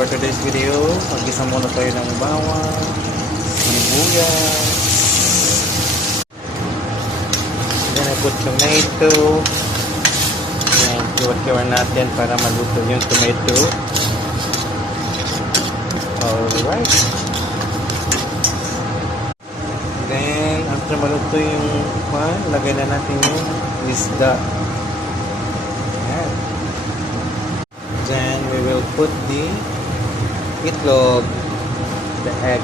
for today's video, mag-isa muna tayo ng bawang, sibuyas, then I put tomato, and kiwa-kiwa natin para maluto yung tomato. Alright. Then, after maluto yung pan, lagay na natin yung isda. Ayan. Then, we will put the itlog, the egg.